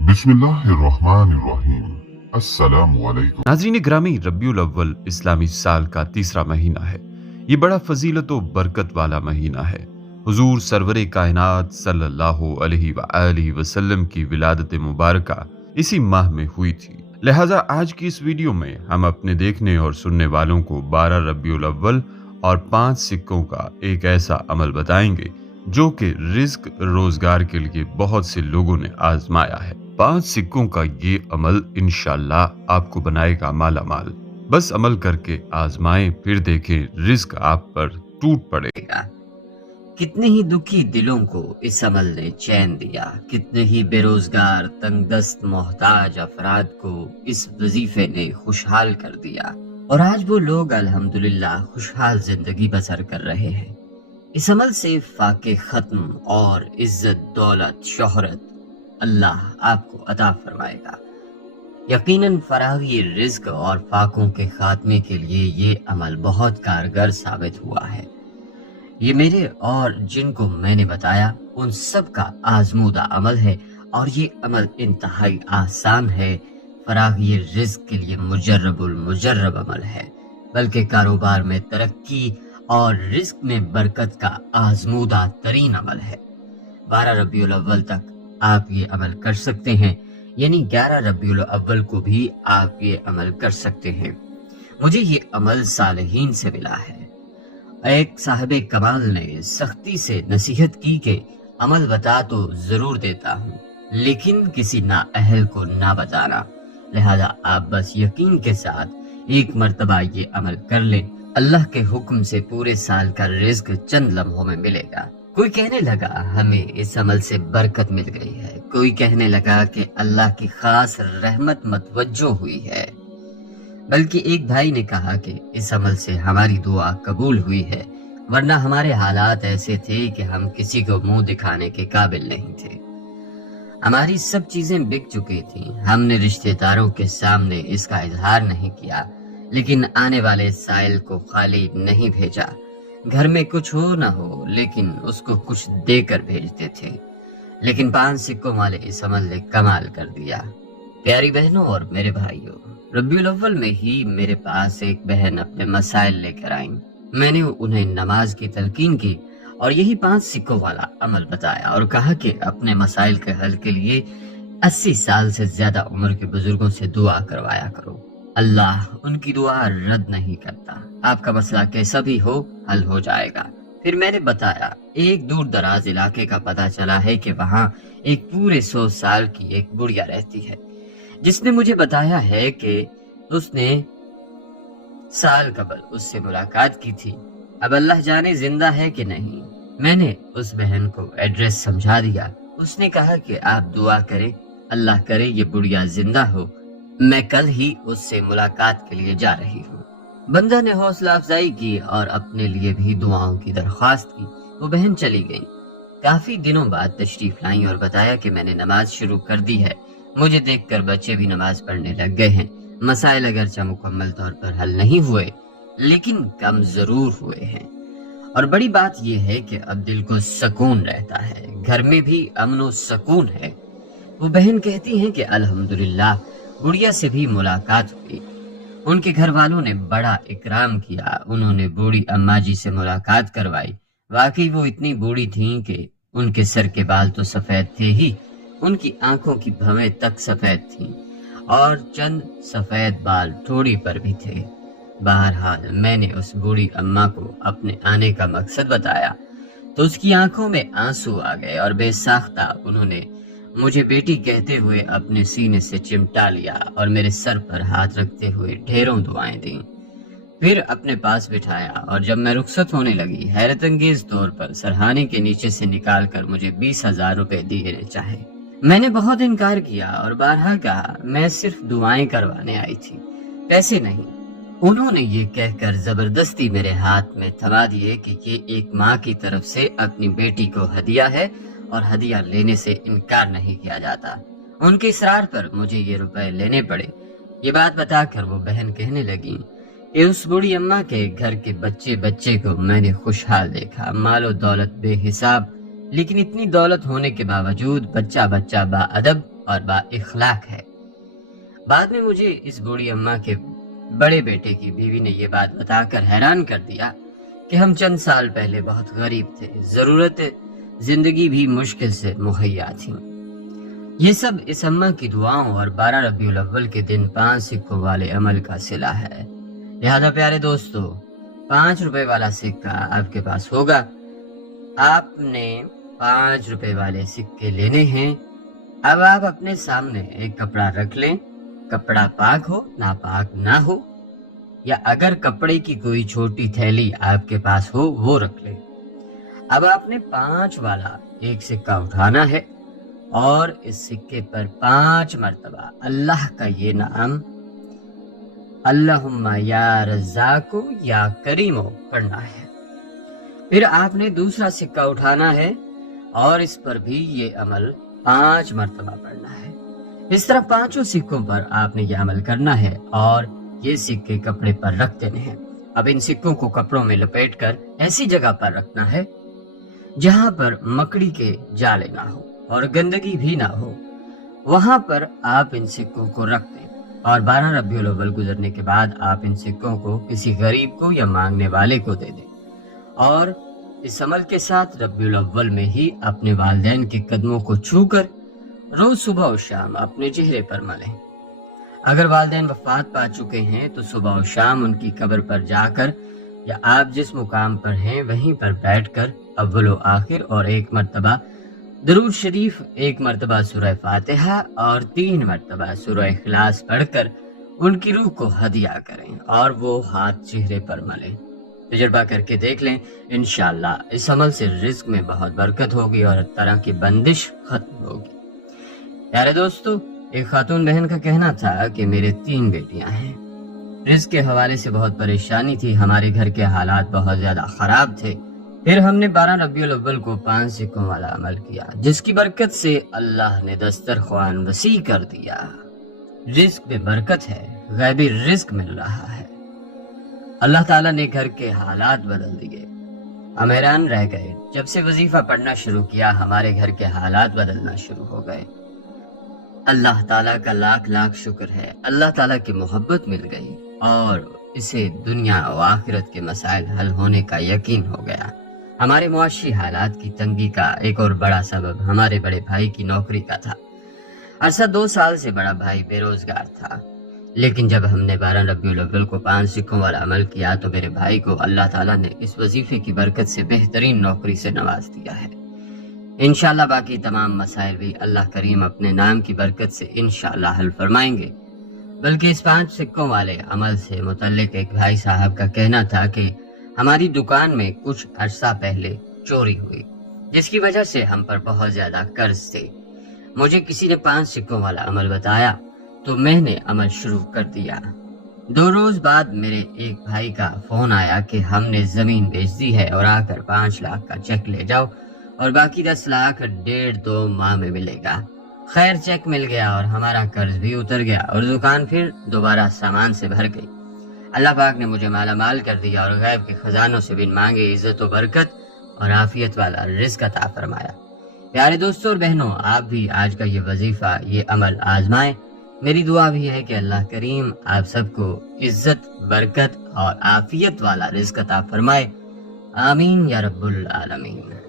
बिस्मिल्लाहिर्रहमानिर्रहीम। अस्सलामुअलैकुम। नाज़रीन ग्रामी, रबीउल अव्वल इस्लामी साल का तीसरा महीना है। ये बड़ा फजीलत व बरकत वाला महीना है। हुजूर सरवरे कायनात सल्लल्लाहु अलैहि वआलिहि वसल्लम की विलादत मुबारका इसी माह में हुई थी। लिहाजा आज की इस वीडियो में हम अपने देखने और सुनने वालों को 12 रबीउल अव्वल और 5 सिक्कों का एक ऐसा अमल बताएंगे जो कि रिज्क रोजगार के लिए बहुत से लोगों ने आजमाया है। 5 सिक्कों का ये अमल इंशाल्लाह आपको बनाएगा माला माल। बस अमल करके आजमाएं, फिर देखें रिज्क आप पर टूट पड़ेगा। कितने ही दुखी दिलों को इस अमल ने चैन दिया, कितने ही बेरोजगार तंगदस्त मोहताज अफराद को इस वजीफे ने खुशहाल कर दिया और आज वो लोग अल्हम्दुलिल्लाह खुशहाल जिंदगी बसर कर रहे हैं। इस अमल से फाके खत्म और इज्जत दौलत शोहरत अल्लाह आपको अता फरमाएगा। यकीनन फरागी रिज्क और फाकों के खात्मे के लिए ये अमल बहुत कारगर साबित हुआ है। ये मेरे और जिनको मैंने बताया उन सब का आजमूदा अमल है और ये अमल इंतहाई आसान है। फरागी रिज्क के लिए मुजर्रब अमल है, बल्कि कारोबार में तरक्की और रिज्क में बरकत का आजमूदा तरीन अमल है। 12 रबीउल अव्वल तक आप ये अमल कर सकते हैं, यानी 11 रबीउल अव्वल को भी आप ये अमल कर सकते हैं। मुझे ये अमल सालिहीन से मिला है। एक साहिब कमाल ने सख्ती से नसीहत की कि अमल बता तो जरूर देता हूँ, लेकिन किसी नाअहल को ना बताना। लिहाजा आप बस यकीन के साथ एक मर्तबा ये अमल कर लें। अल्लाह के हुक्म से पूरे साल का रिज्क चंद लम्हों में मिलेगा। कोई कहने लगा हमें इस अमल से बरकत मिल गई है, कोई कहने लगा कि अल्लाह की खास रहमत मतवज्जो हुई है, बल्कि एक भाई ने कहा कि इस अमल से हमारी दुआ कबूल हुई है, वरना हमारे हालात ऐसे थे कि हम किसी को मुंह दिखाने के काबिल नहीं थे। हमारी सब चीजें बिक चुकी थी, हमने रिश्तेदारों के सामने इसका इजहार नहीं किया, लेकिन आने वाले साइल को खाली नहीं भेजा। घर में कुछ हो न हो, लेकिन उसको कुछ देकर भेजते थे। लेकिन 5 सिक्कों वाले इस अमल ने कमाल कर दिया। प्यारी बहनों और मेरे भाइयों, रबीउल अव्वल में ही मेरे पास एक बहन अपने मसाइल लेकर आई। मैंने उन्हें नमाज की तलकीन की और यही 5 सिक्कों वाला अमल बताया और कहा कि अपने मसाइल के हल के लिए 80 साल से ज्यादा उम्र के बुजुर्गों से दुआ करवाया करो। अल्लाह उनकी दुआ रद्द नहीं करता। आपका मसला कैसा भी हो, हल हो जाएगा। फिर मैंने बताया एक दूर दराज इलाके का पता चला है कि वहाँ एक पूरे 100 साल की एक बुढ़िया रहती है, जिसने मुझे बताया है कि उसने साल कबल उससे मुलाकात की थी। अब अल्लाह जाने जिंदा है कि नहीं। मैंने उस बहन को एड्रेस समझा दिया। उसने कहा कि आप दुआ करें, अल्लाह करे ये बुढ़िया जिंदा हो। मैं कल ही उससे मुलाकात के लिए जा रही हूँ। बंदा ने हौसला अफजाई की और अपने लिए भी दुआओं की दरख्वास्त की। वो बहन चली गई। काफी दिनों बाद तशरीफ लाई और बताया कि मैंने नमाज शुरू कर दी है। मुझे देखकर बच्चे भी नमाज पढ़ने लग गए हैं। मसाइल अगरचे मुकम्मल तौर पर हल नहीं हुए, लेकिन कम जरूर हुए हैं। और बड़ी बात यह है कि अब दिल को सुकून रहता है, घर में भी अमन व सुकून है। वो बहन कहती हैं कि अल्हम्दुलिल्लाह बुढ़िया से भी मुलाकात हुई। उनके घर वालों ने बड़ा इकराम किया। उन्होंने बूढ़ी अम्मा जी से मुलाकात करवाई। वाकई वो इतनी बूढ़ी थीं कि उनके सर के बाल तो सफेद थे ही, उनकी आंखों की भवें तक सफेद थीं और चंद सफेद बाल ठोड़ी पर भी थे। बहरहाल मैंने उस बूढ़ी अम्मा को अपने आने का मकसद बताया तो उसकी आंखों में आंसू आ गए और बेसाख्ता उन्होंने मुझे बेटी कहते हुए अपने सीने से चिमटा लिया और मेरे सर पर हाथ रखते हुए ढेरों दुआएं दी। फिर अपने पास बिठाया और जब मैं रुखसत होने लगी, हैरत अंगेज तौर पर सरहाने के नीचे से निकाल कर मुझे 20,000 रुपए दिए चाहे। मैंने बहुत इनकार किया और बारहा कहा मैं सिर्फ दुआएं करवाने आई थी, पैसे नहीं। उन्होंने ये कहकर जबरदस्ती मेरे हाथ में थमा दिए कि ये एक माँ की तरफ से अपनी बेटी को हदिया है और हदिया लेने से इनकार नहीं किया जाता। उनके इसरार पर मुझे ये रुपए लेने पड़े। ये बात बताकर वो बहन कहने लगी कि उस बूढ़ी अम्मा के घर के बच्चे को मैंने खुशहाल देखा, मालो दौलत बेहिसाब, लेकिन इतनी दौलत होने के बावजूद बच्चा बाअदब और बा-इखलाक है। बाद में मुझे इस बूढ़ी अम्मा के बड़े बेटे की बीवी ने ये बात बताकर हैरान कर दिया कि हम चंद साल पहले बहुत गरीब थे, जरूरत जिंदगी भी मुश्किल से मुहैया थी। ये सब इस अम्मा की दुआओं और 12 रबीउल अव्वल के दिन 5 सिक्कों वाले अमल का सिला है। लिहाजा प्यारे दोस्तों, 5 रुपए वाला सिक्का आपके पास होगा, आपने 5 रुपए वाले सिक्के लेने हैं। अब आप अपने सामने एक कपड़ा रख लें, कपड़ा पाक हो नापाक ना हो, या अगर कपड़े की कोई छोटी थैली आपके पास हो वो रख लें। अब आपने 5 वाला एक सिक्का उठाना है और इस सिक्के पर 5 मर्तबा अल्लाह का ये नाम अल्लाहुम्मा या रज़्ज़ाक़ु या करीमो पढ़ना है। फिर आपने दूसरा सिक्का उठाना है और इस पर भी ये अमल 5 मर्तबा पढ़ना है। इस तरह 5 सिक्कों पर आपने ये अमल करना है और ये सिक्के कपड़े पर रख देने हैं। अब इन सिक्कों को कपड़ों में लपेटकर ऐसी जगह पर रखना है जहां पर मकड़ी के जाले ना हो और गंदगी भी ना हो, वहां पर आप इन सिक्कों को रख दें और 12 रबीउल अव्वल गुजरने के बाद आप इन सिक्कों को किसी गरीब को या मांगने वाले को दे दें और इस अमल के साथ रबीउल अव्वल में ही अपने वालिदैन के कदमों को छूकर रोज सुबह और शाम अपने चेहरे पर मलें। अगर वालिदैन वफात पा चुके हैं तो सुबह और शाम उनकी कब्र पर जाकर या आप जिस मुकाम पर हैं वहीं पर बैठकर अव्वल व आखिर और 1 मर्तबा दरूद शरीफ, 1 मर्तबा सूरह फातिहा और 3 मर्तबा सूरह इखलास पढ़कर उनकी रूह को हदिया करें और वो हाथ चेहरे पर मलें। तजुर्बा करके देख लें, इंशाअल्लाह इस अमल से रिज्क में बहुत बरकत होगी और हर तरह की बंदिश खत्म होगी। प्यारे दोस्तों, एक खातून बहन का कहना था कि मेरे 3 बेटियां हैं, रिज्क के हवाले से बहुत परेशानी थी, हमारे घर के हालात बहुत ज्यादा खराब थे। फिर हमने 12 रबीउल अव्वल को 5 सिक्कों वाला अमल किया, जिसकी बरकत से अल्लाह ने दस्तरख्वान वसी कर दिया। रिज्क में बरकत है, गैबी रिज्क मिल रहा है। अल्लाह ताला ने घर के हालात बदल दिए, हम हैरान रह गए। जब से वजीफा पढ़ना शुरू किया हमारे घर के हालात बदलना शुरू हो गए। अल्लाह ताला का लाख लाख शुक्र है, अल्लाह ताला की मोहब्बत मिल गई और इसे दुनिया और आखिरत के मसाइल हल होने का यकीन हो गया। हमारे मुआशी हालात की तंगी का एक और बड़ा सबब हमारे बड़े भाई की नौकरी का था। अरसा 2 साल से बड़ा भाई बेरोजगार था, लेकिन जब हमने 12 रबीउल अव्वल को 5 सिक्कों वाला अमल किया तो मेरे भाई को अल्लाह ताला ने इस वजीफे की बरकत से बेहतरीन नौकरी से नवाज दिया है। इंशाअल्लाह बाकी तमाम मसाइल भी अल्लाह करीम अपने नाम की बरकत से इंशाअल्लाह हल फरमाएंगे। बल्कि इस 5 सिक्कों वाले अमल से मुतल्लिक एक भाई साहब का कहना था कि हमारी दुकान में कुछ अरसा पहले चोरी हुई, जिसकी वजह से हम पर बहुत ज्यादा कर्ज थे। मुझे किसी ने 5 सिक्कों वाला अमल बताया तो मैंने अमल शुरू कर दिया। 2 रोज बाद मेरे एक भाई का फोन आया कि हमने जमीन बेच दी है और आकर 5 लाख का चेक ले जाओ और बाकी 10 लाख 1.5-2 माह में मिलेगा। खैर चेक मिल गया और हमारा कर्ज भी उतर गया और दुकान फिर दोबारा सामान से भर गई। अल्लाह पाक ने मुझे माला माल कर दिया और गैब के खजानों से बिन मांगे इज्जत व बरकत और आफियत वाला रिज़्क अता फरमाया। प्यारे दोस्तों और बहनों, आप भी आज का ये वजीफा, ये अमल आजमाएं। मेरी दुआ भी है कि अल्लाह करीम आप सबको इज्जत, बरकत और आफियत वाला रिज़्क अता फरमाए। आमीन या रब्बुल आलमीन।